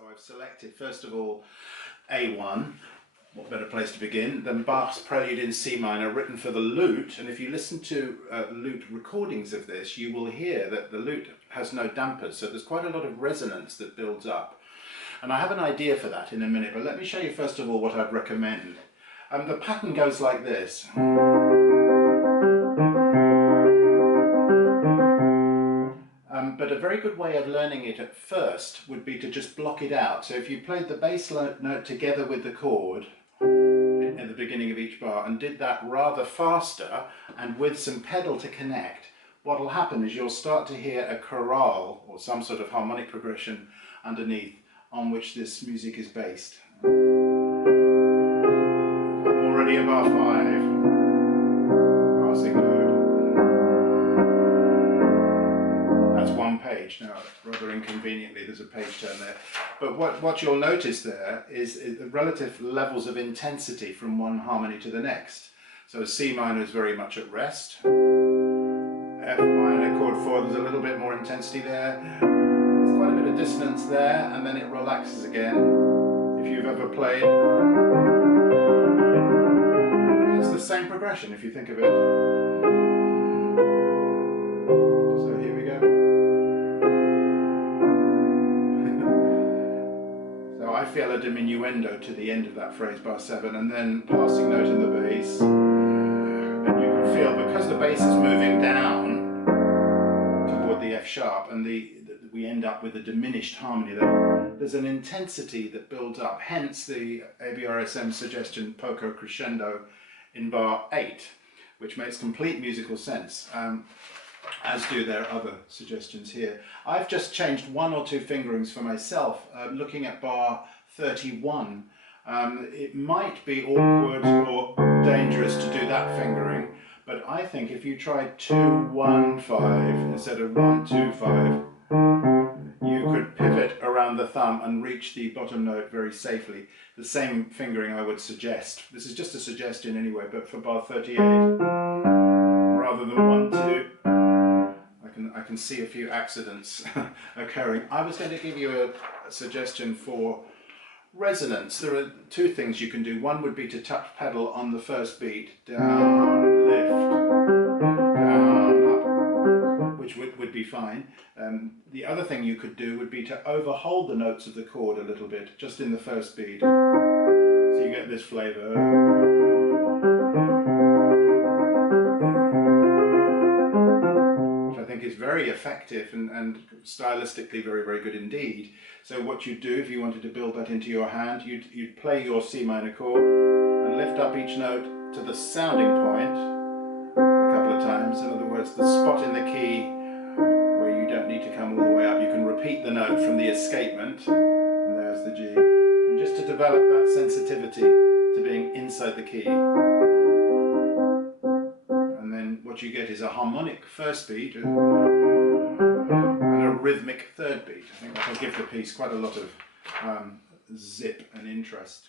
So I've selected first of all A1, what better place to begin than Bach's Prelude in C minor written for the lute, and if you listen to lute recordings of this you will hear that the lute has no dampers, so there's quite a lot of resonance that builds up. And I have an idea for that in a minute, but let me show you first of all what I'd recommend. The pattern goes like this. But a very good way of learning it at first would be to just block it out. So if you played the bass note together with the chord at the beginning of each bar and did that rather faster and with some pedal to connect, what will happen is you'll start to hear a chorale or some sort of harmonic progression underneath on which this music is based. I'm already at bar 5, passing note. That's one page. Now, rather inconveniently, there's a page turn there. But what you'll notice there is the relative levels of intensity from one harmony to the next. So C minor is very much at rest. F minor, chord 4, there's a little bit more intensity there. There's quite a bit of dissonance there, and then it relaxes again. If you've ever played, it's the same progression if you think of it. So here we go. So I feel a diminuendo to the end of that phrase, bar 7, and then passing note in the bass. And you can feel, because the bass is moving down toward the F sharp, and we end up with a diminished harmony there, there's an intensity that builds up, hence the ABRSM suggestion poco crescendo in bar 8, which makes complete musical sense. As do their other suggestions here. I've just changed one or two fingerings for myself, looking at bar 31. It might be awkward or dangerous to do that fingering, but I think if you tried 2-1-5 instead of 1-2-5, you could pivot around the thumb and reach the bottom note very safely. The same fingering I would suggest. This is just a suggestion anyway, but for bar 38, rather than 1-2, I can see a few accidents occurring. I was going to give you a suggestion for resonance. There are two things you can do. One would be to touch pedal on the first beat, down, lift, down, up, which would be fine. The other thing you could do would be to overhold the notes of the chord a little bit, just in the first beat. So you get this flavour. I think is very effective and stylistically very, very good indeed. So what you'd do if you wanted to build that into your hand, you'd play your C minor chord and lift up each note to the sounding point a couple of times. In other words, the spot in the key where you don't need to come all the way up. You can repeat the note from the escapement, and there's the G. And just to develop that sensitivity to being inside the key. What you get is a harmonic first beat and a rhythmic third beat. I think that will give the piece quite a lot of zip and interest.